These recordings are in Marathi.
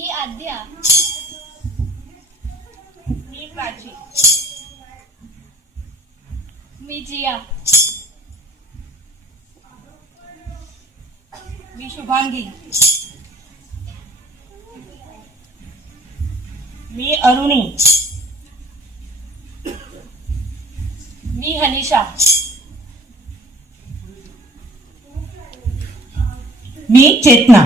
आद्या मी प्राची मी जिया. मी शुभांगी. मी अरुणी. मी हनिशा. मी चेतना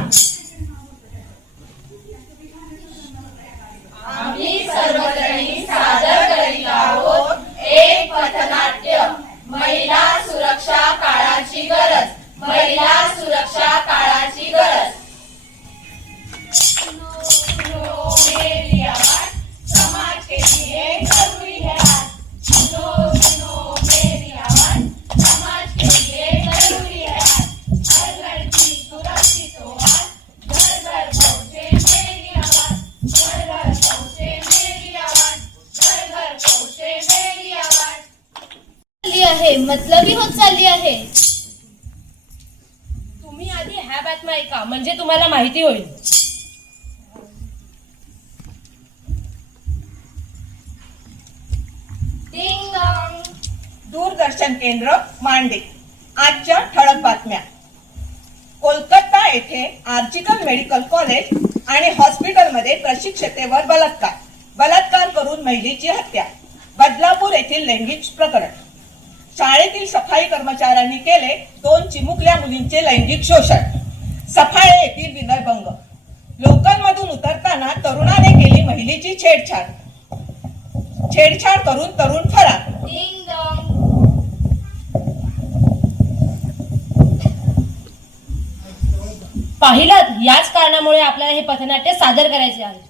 आम्ही सर्वजणी सादर करीत आहोत एक पथनाट्य. महिला सुरक्षा काळाची गरज. महिला सुरक्षा काळाची गरज. बातम्या ऐका म्हणजे तुम्हाला माहिती होईल. डिंग डॉंग दूरदर्शन केंद्र मांडे. आजच्या ठळक बातम्या. कोलकाता येथे आर्जिकल मेडिकल कॉलेज आणि हॉस्पिटलमध्ये प्रशिक्षितेवर बलात्कार. बलात्कार करून महिलेची हत्या. बदलापूर येथील लैंगिक प्रकरण. शाळेतील सफाई कर्मचाऱ्यांनी केले दोन चिमुकल्या मुलींचे लैंगिक शोषण. सफाळे येथील विनयभंग. लोकलमधून उतरताना तरुणाने केली महिलेची छेडछाड. छेडछाड करून तरुण फरार. पाहिलं याच कारणामुळे आपल्याला हे पथनाट्य सादर करायचे आहे.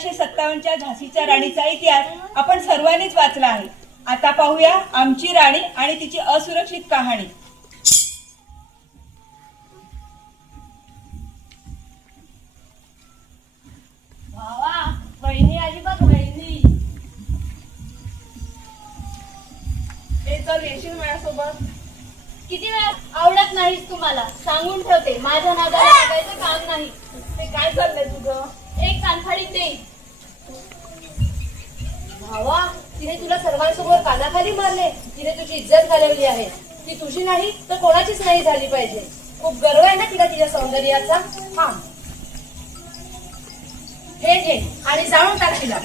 अठराशे सत्तावन्नच्या झाशीच्या राणीचा इतिहास आपण सर्वांनीच वाचला आहे. आता पाहूया आमची राणी आणि तिची असुरक्षित कहाणी. बहिणी आली बघ बहिणी हे येशील माझ्यासोबत? किती वेळा आवडत नाहीस तुम्हाला? सांगून ठेवते. माझ्या नादाला लागायचं काम नाही. ते काय चाललंय तुझं? एक कानफाडी दे. भावा तिने तुला सर्वांसमोर कानाखाली मारले. तिने तुझी इज्जत घालवली आहे. ती तुझी नाही तर कोणाचीच नाही झाली पाहिजे. खूप गर्व आहे ना तिला तिच्या सौंदर्याचा? हा. हे घे आणि जाऊन टाक तिला.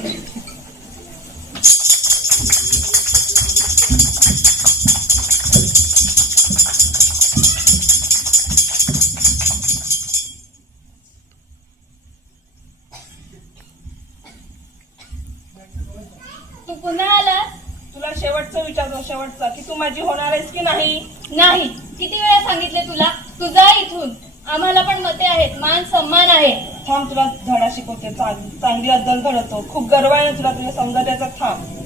तू पुन्हा आलास? तुला शेवटचं विचारतो शेवटचं. की तू माझी होणार आहेस की नाही? नाही. किती वेळा सांगितले तुला? तू जा इथून. आम्हाला पण मते आहेत. मान सन्मान आहे. थांब तुला धडा शिकवते. चांग- चांगली अद्दल घडवतो. खूप गर्व आहे ना तुला तुझ्या सौंदर्याचा थांब.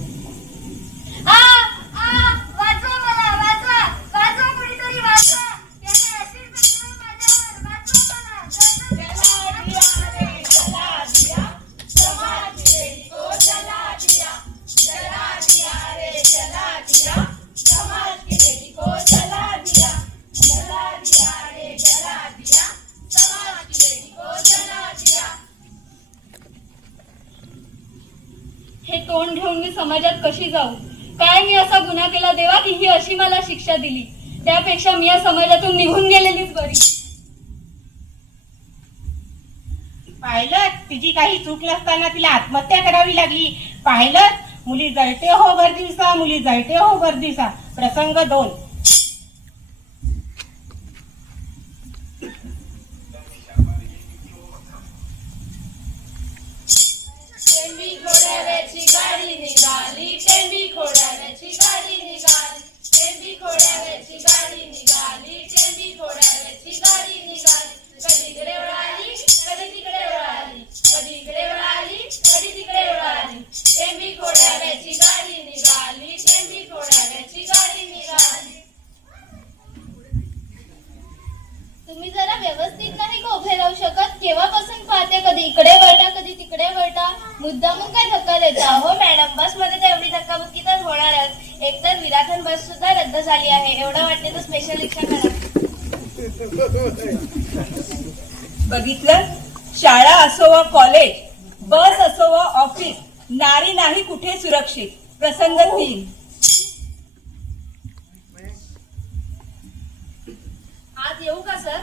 कशी जाऊ? काय मी असा गुन्हा केला देवा की ही अशी मला शिक्षा दिली? त्यापेक्षा मी या समाजातून निघून गेलेलीच बरी. पाहिलं तिची काही चूक नसताना तिला आत्महत्या करावी लागली. पाहिलं मुली जळते हो गर्दीसा मुली जळते हो गर्दीसा प्रसंग दोन. व्यवस्थित नाही का उभे राहू शकत? केव्हापासून पाहते कधी? इकडे वळटा कधी तिकडे वळटा मुद्दामून काय धक्का देता? हो मॅडम बसमध्ये तर एवढी धक्काबुक्की तर होणारच एकतर विराथन बस सुद्धा रद्द झाली आहे. एवढं वाटते तर स्पेशल रिक्षा करा. बघितलं? शाळा असो वा कॉलेज बस असो वा ऑफिस नारी नाही कुठे सुरक्षित? प्रसंग तीन. येऊ का सर?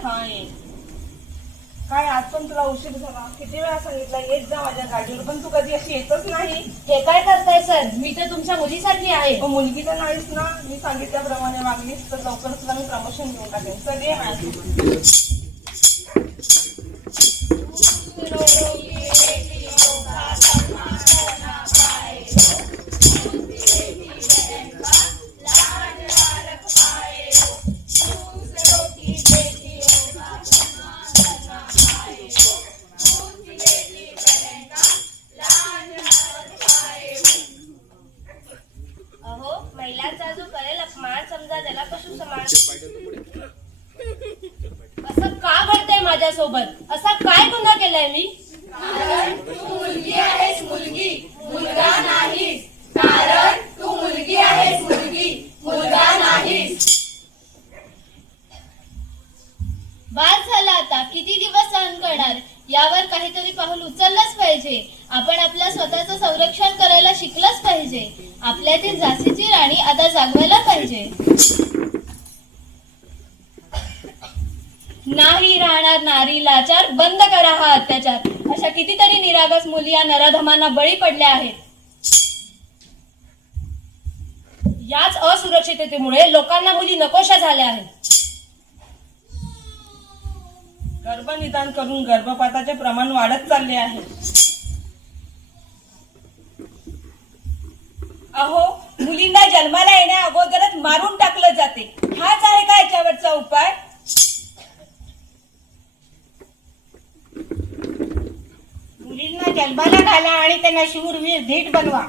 काय आज पण तुला उशीर झाला. किती वेळा सांगितलं येत जा माझ्या गाडीवर पण तू कधी अशी येतच नाही. हे काय करताय सर? मी तर तुमच्या मुलीसारखी आहे. मग मुलगी तर नाहीस ना. मी सांगितल्याप्रमाणे वागलीस तर लवकर तुला मी प्रमोशन देऊन टाकेन. चल ये माझ्यासोबत. माझ्यासोबत. असा काय गुन्हा केलाय मी? मुलगी आहेस मुलगी. मुलगा नाहीस. कारण तू मुलगी आहेस मुलगी. मुलगा नाहीस. बाद झाला आता. किती दिवस सहन करणार? यावर काहीतरी पाऊल उचललंच पाहिजे. आपण आपल्या स्वतःचं संरक्षण करायला शिकलंच पाहिजे. आपल्यातील झाशीची राणी आता जागवायला पाहिजे. नाही राहणार नारी लाचार बंद करा हा अत्याचार. अशा कितीतरी निरागस मुली या नराधमांना बळी पडल्या आहेत. याच असुरक्षिततेमुळे लोकांना मुली नकोशा झाल्या आहेत. गर्भनिदान करून गर्भपाताचे प्रमाण वाढत चालले आहे. अहो मुलींना जन्माला येण्या अगोदरच मारून टाकलं जाते. हाच आहे का याच्यावरचा उपाय मुलींना जन्माला घाला आणि त्यांना शूरवीर धीट बनवा.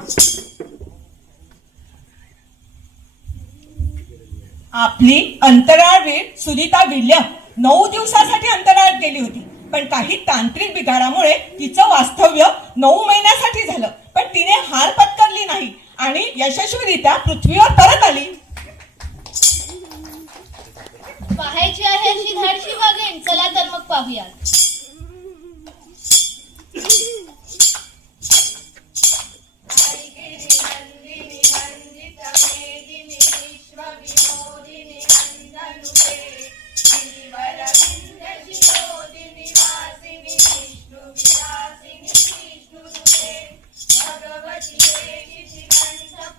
आपली अंतराळवीर सुनीता विल्यम नऊ दिवसासाठी अंतराळात गेली होती. पण काही तांत्रिक बिघाडामुळे तिचं वास्तव्य नऊ महिन्यासाठी झालं. पण तिने हार पत्करली नाही आणि यशस्वीरित्या पृथ्वीवर परत आली. पाहायची आहे अशी धाडशी वागेन. चला तर मग पाहूया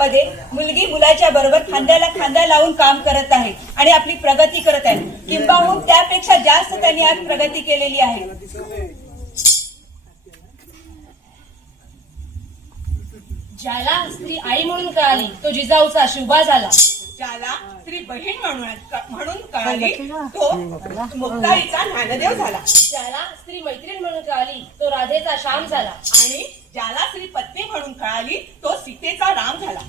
प्रत्येक मुलगी मुलाच्या बरोबर खांद्याला खांदा लावून काम करत आहे आणि आपली प्रगती करत आहे. किंबहून त्यापेक्षा जास्त त्यांनी आज प्रगती केलेली आहे. ज्याला स्त्री आई म्हणून कळाली तो जिजाऊचा शिवबा झाला. ज्याला स्त्री बहीण म्हणून म्हणून कळाली तो मुक्ताईचा ज्ञानदेव झाला. ज्याला स्त्री मैत्रीण म्हणून कळाली तो राधेचा श्याम झाला. आणि ज्याला स्त्री पत्नी म्हणून कळाली तो सीतेचा राम झाला.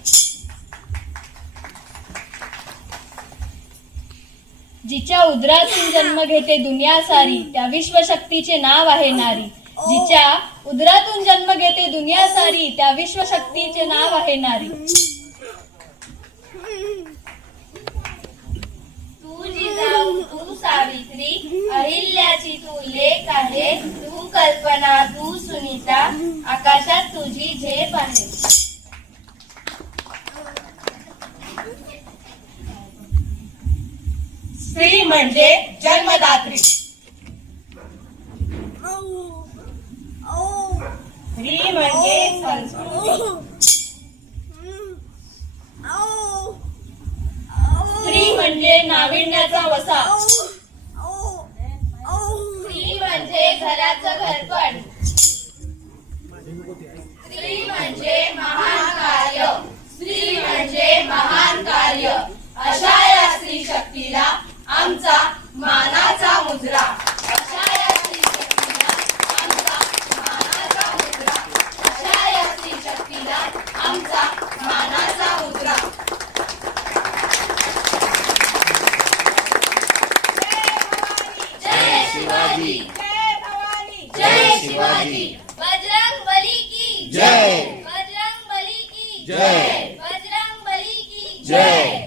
जिच्या उदरातून जन्म घेते दुनिया सारी त्या विश्वशक्तीचे नाव आहे नारी. जिच्या उदरातून जन्म घेते दुनिया सारी त्या विश्वशक्तीचे नाव आहे नारी. तू नाविण्याचा वसा. स्त्री म्हणजे घराचं घरपण. स्त्री म्हणजे महान कार्य. स्त्री म्हणजे महान कार्य. अशा या स्त्री शक्तीला आमचा मानाचा मुजरा day.